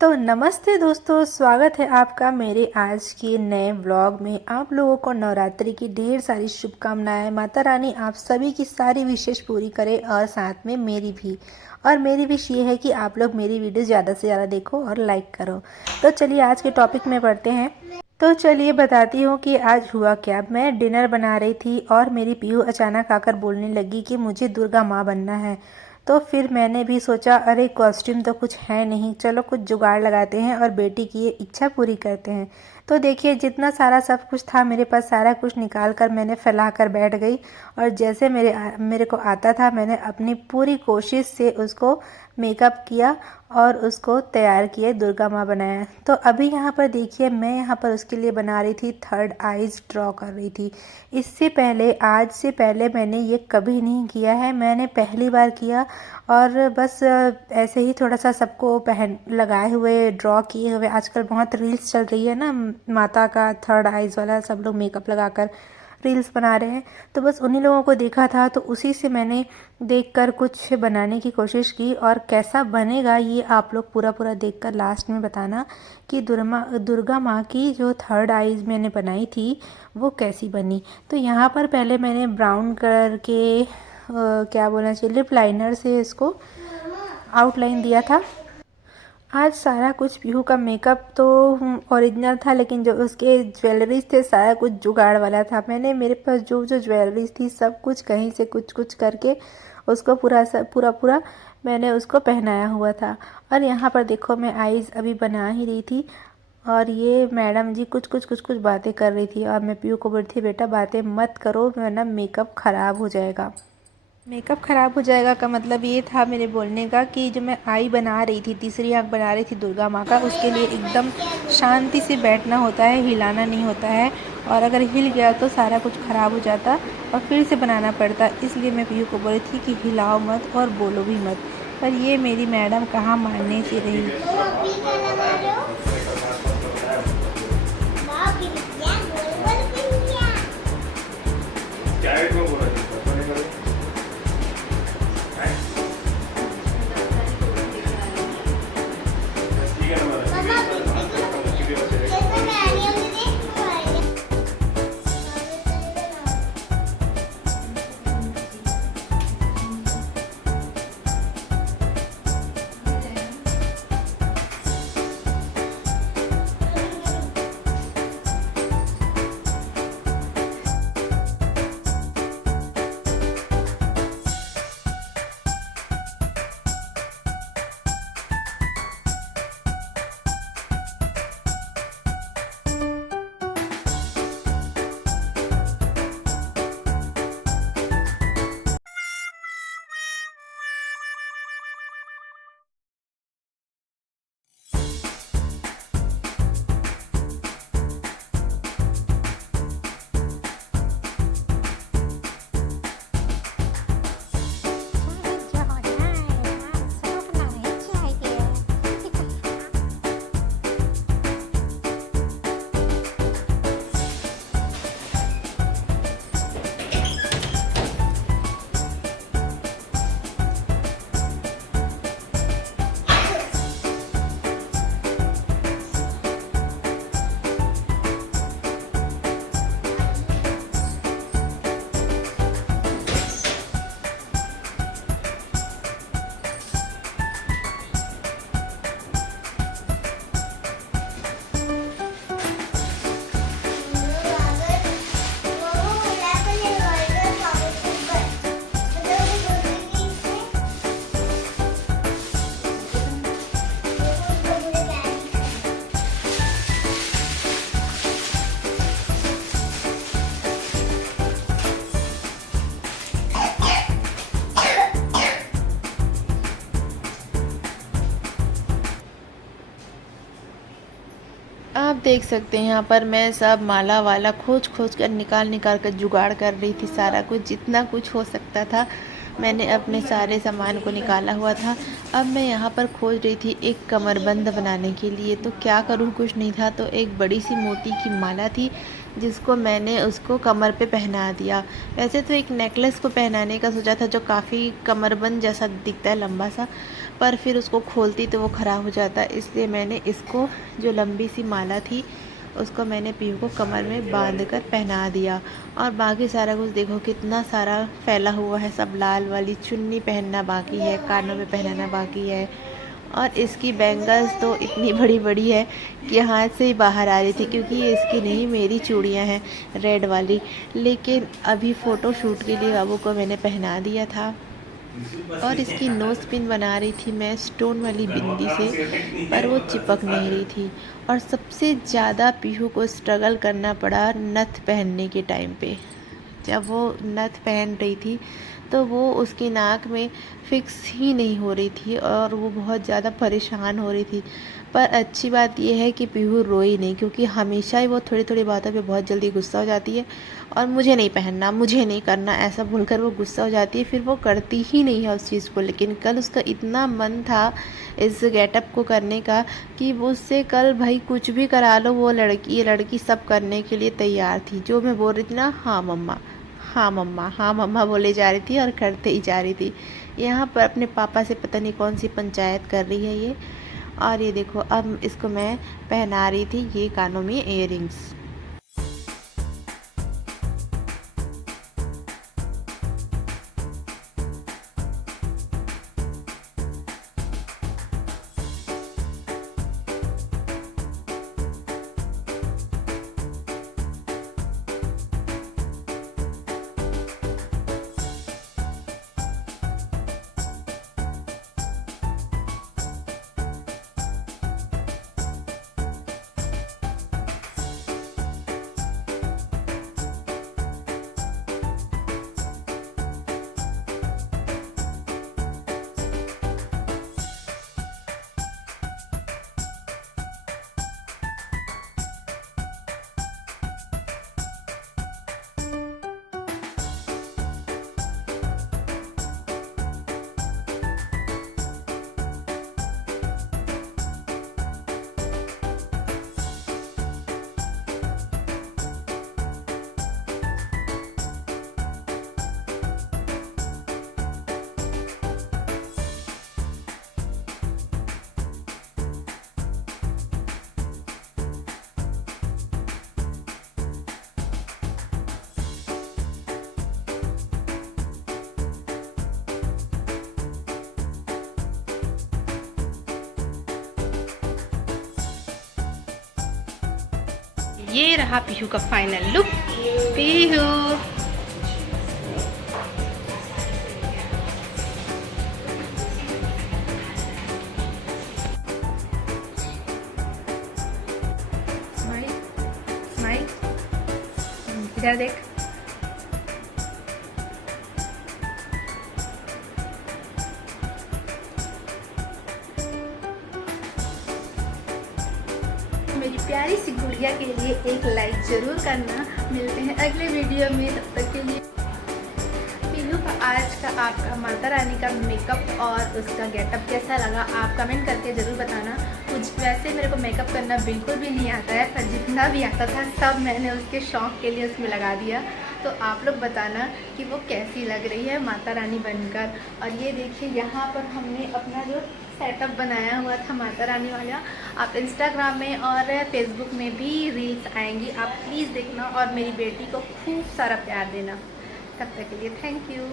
तो नमस्ते दोस्तों, स्वागत है आपका मेरे आज के नए व्लॉग में। आप लोगों को नवरात्रि की ढेर सारी शुभकामनाएं। माता रानी आप सभी की सारी विशेष पूरी करे और साथ में मेरी भी। और मेरी विश ये है कि आप लोग मेरी वीडियो ज़्यादा से ज़्यादा देखो और लाइक करो। तो चलिए आज के टॉपिक में पढ़ते हैं। तो चलिए बताती हूँ कि आज हुआ क्या। मैं डिनर बना रही थी और मेरी पीहू अचानक आकर बोलने लगी कि मुझे दुर्गा माँ बनना है। तो फिर मैंने भी सोचा, अरे कॉस्ट्यूम तो कुछ है नहीं, चलो कुछ जुगाड़ लगाते हैं और बेटी की ये इच्छा पूरी करते हैं। तो देखिए जितना सारा सब कुछ था मेरे पास, सारा कुछ निकाल कर मैंने फैला कर बैठ गई। और जैसे मेरे को आता था मैंने अपनी पूरी कोशिश से उसको मेकअप किया और उसको तैयार किए, दुर्गा माँ बनाया। तो अभी यहाँ पर देखिए मैं यहाँ पर उसके लिए बना रही थी, थर्ड आइज़ ड्रॉ कर रही थी। इससे पहले, आज से पहले मैंने ये कभी नहीं किया है, मैंने पहली बार किया। और बस ऐसे ही थोड़ा सा सबको पहन लगाए हुए, ड्रॉ किए हुए। आजकल बहुत रील्स चल रही है ना माता का थर्ड आइज़ वाला, सब लोग मेकअप लगाकर रील्स बना रहे हैं। तो बस उन्हीं लोगों को देखा था, तो उसी से मैंने देखकर कुछ बनाने की कोशिश की। और कैसा बनेगा ये आप लोग पूरा पूरा देखकर लास्ट में बताना कि दुर्गा माँ की जो थर्ड आइज़ मैंने बनाई थी वो कैसी बनी। तो यहाँ पर पहले मैंने ब्राउन कलर के क्या बोलना चाहिए, लिप लाइनर से इसको आउटलाइन दिया था। आज सारा कुछ पीहू का मेकअप तो ओरिजिनल था, लेकिन जो उसके ज्वेलरीज थे सारा कुछ जुगाड़ वाला था। मैंने, मेरे पास जो जो ज्वेलरीज थी सब कुछ कहीं से कुछ कुछ करके उसको पूरा मैंने उसको पहनाया हुआ था। और यहाँ पर देखो मैं आईज़ अभी बना ही रही थी और ये मैडम जी कुछ बातें कर रही थी। और मैं पीहू को बोली थी, बेटा बातें मत करो वरना मेकअप ख़राब हो जाएगा। मेकअप ख़राब हो जाएगा का मतलब ये था मेरे बोलने का कि जो मैं आई बना रही थी, तीसरी आँख बना रही थी दुर्गा माँ का, उसके लिए एकदम शांति से बैठना होता है, हिलाना नहीं होता है। और अगर हिल गया तो सारा कुछ ख़राब हो जाता और फिर से बनाना पड़ता। इसलिए मैं पीहू को बोली थी कि हिलाओ मत और बोलो भी मत। पर ये मेरी मैडम कहाँ मानने से रही। आप देख सकते हैं यहाँ पर मैं सब माला वाला खोज कर निकाल कर जुगाड़ कर रही थी। सारा कुछ जितना कुछ हो सकता था मैंने अपने सारे सामान को निकाला हुआ था। अब मैं यहाँ पर खोज रही थी एक कमरबंद बनाने के लिए, तो क्या करूँ, कुछ नहीं था। तो एक बड़ी सी मोती की माला थी जिसको मैंने उसको कमर पे पहना दिया। वैसे तो एक नेकलेस को पहनाने का सोचा था जो काफ़ी कमरबंद जैसा दिखता है, लंबा सा, पर फिर उसको खोलती तो वो ख़राब हो जाता, इसलिए मैंने इसको जो लंबी सी माला थी उसको मैंने पीहू को कमर में बांध कर पहना दिया। और बाकी सारा कुछ देखो कितना सारा फैला हुआ है, सब लाल वाली चुन्नी पहनना बाकी है, कानों में पहनाना बाकी है। और इसकी बैंगल्स तो इतनी बड़ी बड़ी है कि हाथ से ही बाहर आ रही थी, क्योंकि ये इसकी नहीं मेरी चूड़ियाँ हैं रेड वाली। लेकिन अभी फ़ोटो शूट के लिए बाबू को मैंने पहना दिया था। और इसकी नोज़ पिन बना रही थी मैं स्टोन वाली बिंदी से, पर वो चिपक नहीं रही थी। और सबसे ज़्यादा पीहू को स्ट्रगल करना पड़ा नथ पहनने के टाइम पे। जब वो नथ पहन रही थी तो वो उसकी नाक में फिक्स ही नहीं हो रही थी और वो बहुत ज़्यादा परेशान हो रही थी। पर अच्छी बात यह है कि पीहू रोई नहीं, क्योंकि हमेशा ही वो थोड़ी थोड़ी बातों पे बहुत जल्दी गुस्सा हो जाती है और मुझे नहीं पहनना, मुझे नहीं करना, ऐसा बोलकर वो गुस्सा हो जाती है, फिर वो करती ही नहीं है उस चीज़ को। लेकिन कल उसका इतना मन था इस गेटअप को करने का कि वो उससे कल भाई कुछ भी करा लो, वो लड़की ये लड़की सब करने के लिए तैयार थी। जो मैं बोल रही थी ना, हाँ मम्मा, हाँ मम्मा, हाँ मम्मा बोले जा रही थी और करते ही जा रही थी। यहाँ पर अपने पापा से पता नहीं कौन सी पंचायत कर रही है ये। और ये देखो अब इसको मैं पहना रही थी ये कानों में इयररिंग्स। ये रहा पीहू का final look. Pihu smile smile, इधर देख। मेरी प्यारी सी गुड़िया के लिए एक लाइक जरूर करना। मिलते हैं अगले वीडियो में, तब तक के लिए। पीहू का आज का आपका माता रानी का मेकअप और उसका गेटअप कैसा लगा आप कमेंट करके ज़रूर बताना। कुछ वैसे मेरे को मेकअप करना बिल्कुल भी नहीं आता है, पर जितना भी आता था सब मैंने उसके शौक़ के लिए उसमें लगा दिया। तो आप लोग बताना कि वो कैसी लग रही है माता रानी बनकर। और ये देखिए यहाँ पर हमने अपना जो सेटअप बनाया हुआ था माता रानी वाला, आप इंस्टाग्राम में और फेसबुक में भी रील्स आएंगी, आप प्लीज़ देखना और मेरी बेटी को खूब सारा प्यार देना। तब तक के लिए थैंक यू।